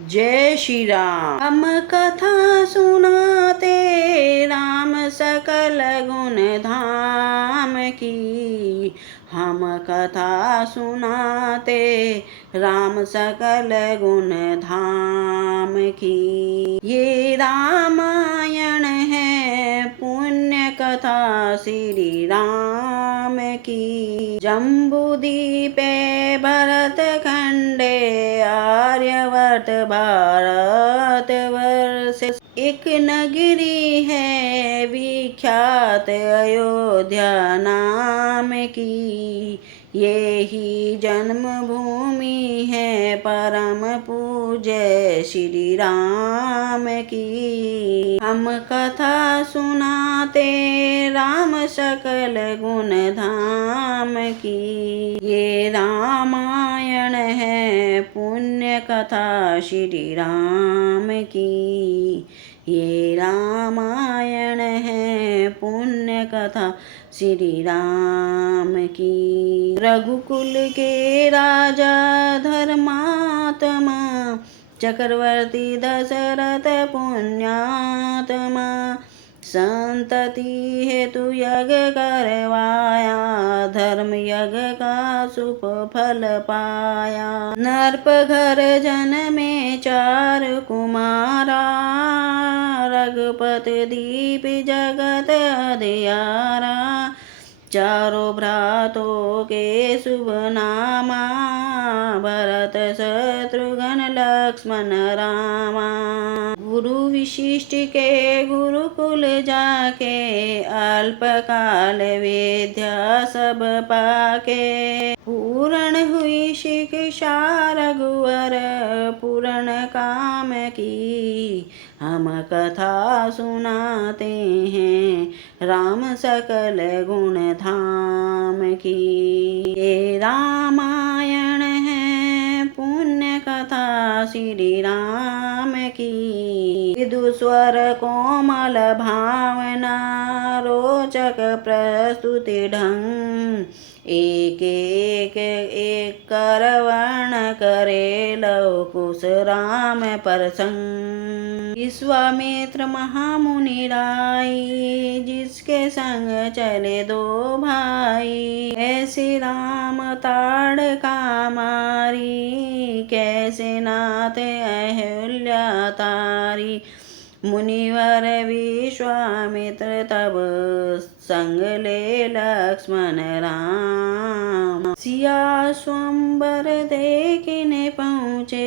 जय श्री राम। हम कथा सुनाते राम सकल गुण धाम की। हम कथा सुनाते राम सकल गुण धाम की। ये रामायण है पुण्य कथा श्री राम की। जम्बूद्वीपे भरत खंडे आर्यवर्त भारत वर्ष एक नगरी है विख्यात अयोध्या नाम की। ये ही जन्मभूमि है परम पूज्य श्री राम की। हम कथा सुनाते राम सकल गुण धाम की। ये रामायण है पुण्य कथा श्री राम की। ये रामायण है पुण्य कथा श्री राम की। रघुकुल के राजा धर्मात्मा चक्रवर्ती दशरथ पुण्यात्मा संतति हेतु यज्ञ करवाया धर्म यज्ञ का सुख फल पाया। नरप घर जन्मे चार कुमारा रघुपति दीप जगत अधियारा। चारों भ्रातों के शुभ नामा भरत शत्रुघ्न लक्ष्मण रामा। गुरु विशिष्ट के गुरुकुल जाके अल्पकाल विद्या सब पाके। पूर्ण हुई शिक्षा रघुवर पूर्ण काम की। हम कथा सुनाते हैं राम सकल गुण धाम की। ये रामायण है पुण्य कथा श्री राम की। विदुस्वर कोमल भावना रोचक प्रस्तुति ढंग। एक करवण करे लव कुश राम प्रसंग। विश्वामित्र महामुनि राई जिसके संग चले दो भाई। ऐसे राम ताड़का मारी कैसे नाते अहल्या तारी। मुनिवर विश्वामित्र तब संग ले लक्ष्मण राम। सिया स्वयंवर देखने पहुँचे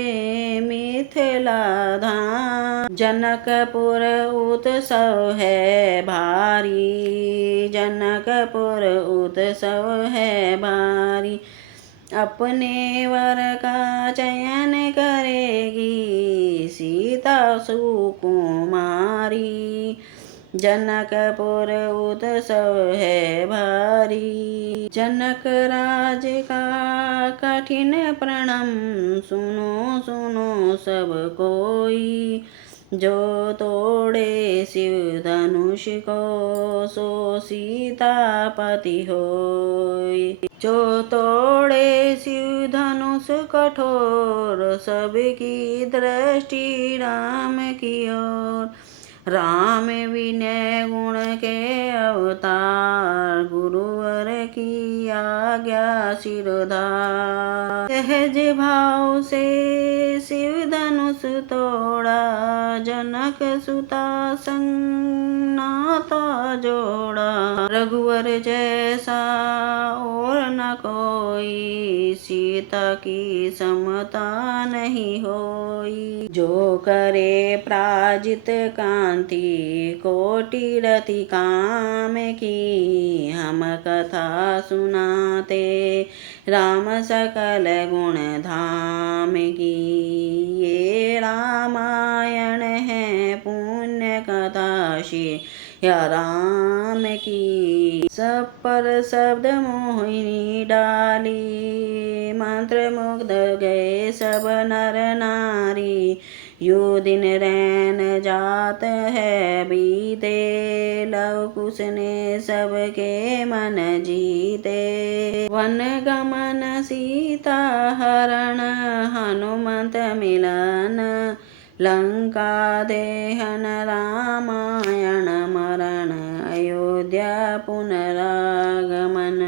मिथिला धाम। जनकपुर उत्सव है भारी जनकपुर उत्सव है भारी। अपने वर का चयन करेगी सीता सुकुमारी। जनकपुर उत्सव है भारी। जनक राज का कठिन प्रणम सुनो सुनो सब कोई। जो तोड़े शिव धनुष को सो सीतापति होय। जो तोड़े शिव धनुष कठोर सबकी दृष्टि राम की ओर। राम विनय गुण के अवतार गुरुवर की आज्ञा सिरधार। सहज भाव से शिव धनुष तोड़ा जनक सुता संग नाता जोड़ा। रघुवर जैसा और न कोई सीता की समता नहीं होई। जो करे प्राजित कांति कोटि रति काम की। हम कथा सुनाते राम सकल गुण धाम की। ये रामायण है पुण्य कथा श्री राम की। सब पर शब्द मोहिनी डाली मंत्र मुग्ध गए सब नर नारी। यो दिन रैन जात है बीते, लव कुश ने सबके मन जीते। वन गमन सीता हरण, हनुमंत मिलन, लंका देहन रामायण मरण, अयोध्या पुनरागमन।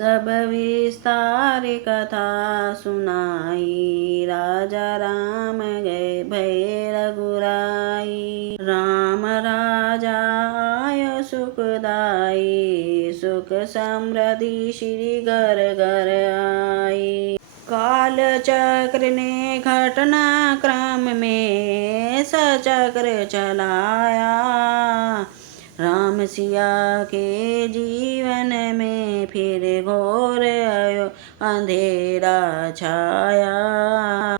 सब विस्तार कथा सुनाई, राजा राम गए भय रघुराई। राम राजा आय सुखदाई, सुख समृद्धि श्री घर घर आई। काल चक्र ने घटना क्रम में सचक्र चलाया, राम सिया के जीवन में फिर घोर अंधेरा छाया।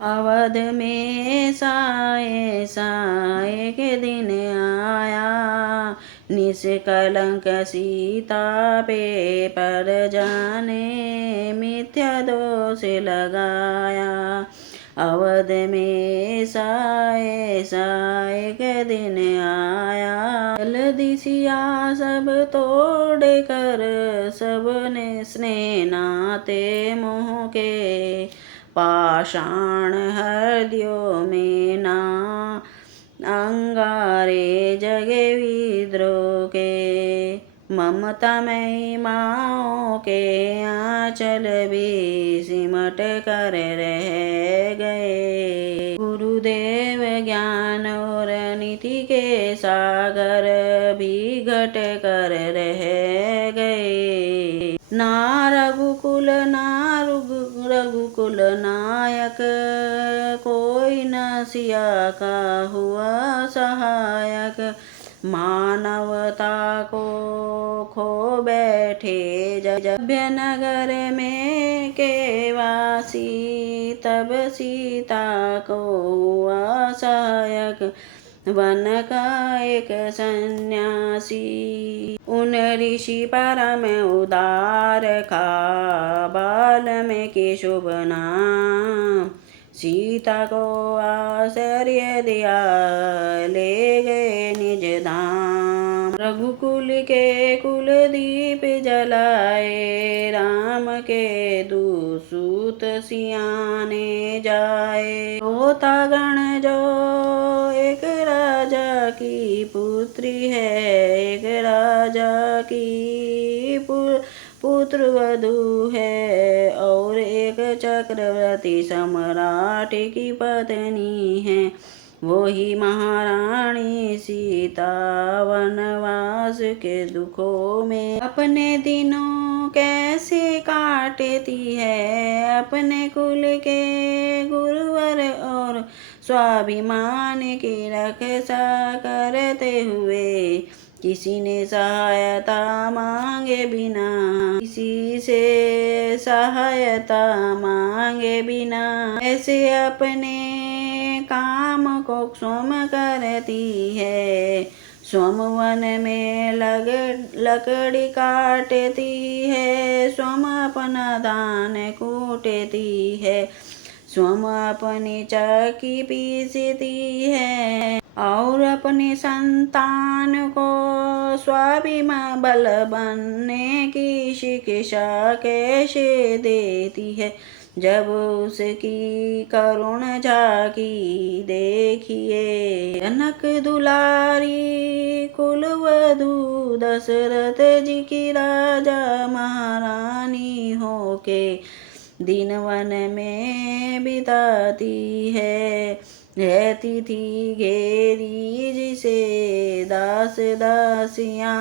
अवध में साए साए के दिन आया, निष्कलंक सीता पे पर जाने मिथ्या दोष लगाया। अवध में साए साए के दिन आया, जल्दी सिया सब तोड़ कर, सबने स्नेह नाते मोह के, पाषाण हृदयों में ना अंगारे जगे विद्रोह के। ममता में माओ के आंचल भी सिमट कर रह गए। गुरुदेव ज्ञान और नीति के सागर भी घट कर रह गए। ना रघुकुल ना रघुकुल नायक, कोई न सिया का हुआ सहायक। मानवता को खो बैठे जब नगर में के वासी, तब सीता को हुआ सहायक वन का एक सन्यासी। उन ऋषि परम उदार का वाल्मीकि शुभ नाम, सीता को आश्रय दिया ले गए निज धाम। रघुकुल के कुलदीप जलाए, राम के दूसूत सियाने जाए। होता गण जो एक राजा की पुत्री है, एक राजा की पुत्र वधू है, और एक चक्रवर्ती सम्राट की पत्नी है। वो ही महारानी सीता वनवास के दुखों में अपने दिनों कैसे काटती है। अपने कुल के गुरुवर और स्वाभिमान की रक्षा करते हुए, किसी ने सहायता मांगे बिना, किसी से सहायता मांगे बिना, ऐसे अपने काम को स्वयं करती है। स्वयं वन में लकड़ी काटती है, स्वयं अपना धान कूटती है, स्वयं अपनी चक्की पीसती है, और अपने संतान को स्वाभिमान बल बनने की शिक्षा कैसे देती है। जब उसकी करुण झांकी देखिए, जनक दुलारी कुलवधू दशरथ जी की राजा महारानी होके दिन वन में बिताती है। रहती थी घेरी जिसे दास दासियाँ,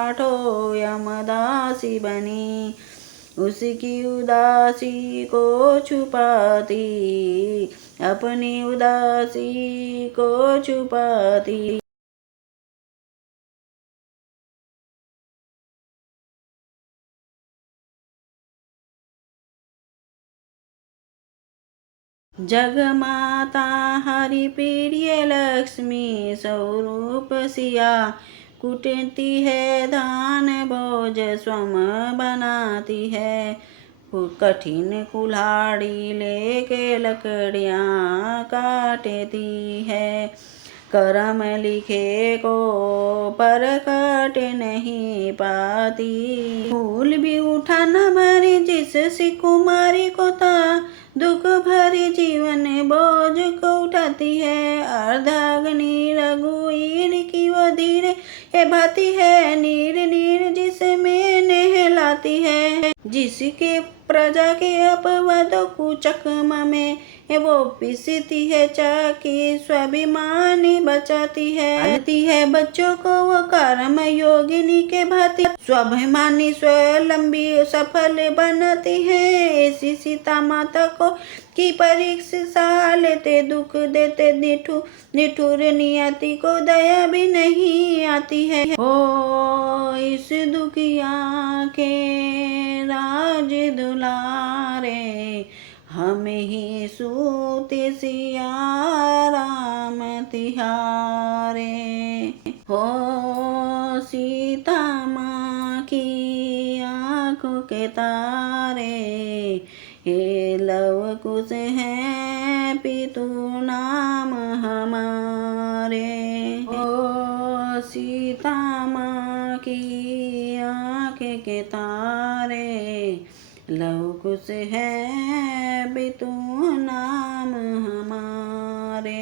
आठों यमदासी बनी, उसकी उदासी को छुपाती, अपनी उदासी को छुपाती। जगमाता हरि प्रिय लक्ष्मी स्वरूप सिया, कुटती है धान भोज स्वयं बनाती है। कठिन कुल्हाड़ी लेके लकड़ियाँ काटती है। कर्म लिखे को पर काट नहीं पाती। फूल भी उठा न भरी जिससे कुमारी को था, दुख भरी जीवन बोझ को उठाती है। अर्धाग्नि रघुवीर की वो धीरे ये भाती है, नीर नीर जिसमें नहलाती है। जिसके प्रजा के अपवाद कुचक्म में वो पिसती है चाकी, स्वाभिमानी बचाती है। आती है बच्चों को वो कर्म योगिनी के भांति, स्वाभिमानी स्वलंबी सफल बनाती है। ऐसी सीता माता को की परीक्षा लेते, दुख देते निठुर नियति को दया भी नहीं आती है। ओ इस दुखिया के राज दुलारे, हम ही सूते सिया राम तिहारे। हो सीता माँ की आँखों के तारे, हे लव कुश है पितु नाम हमारे। ओ सीता माँ की आँखें के तारे, लव कुश है पितु नाम हमारे।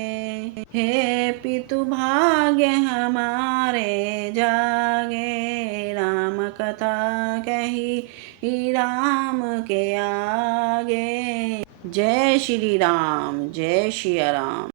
हे पितु भाग्य हमारे जागे, राम कथा कही राम के आगे। जय श्री राम, जय श्री राम।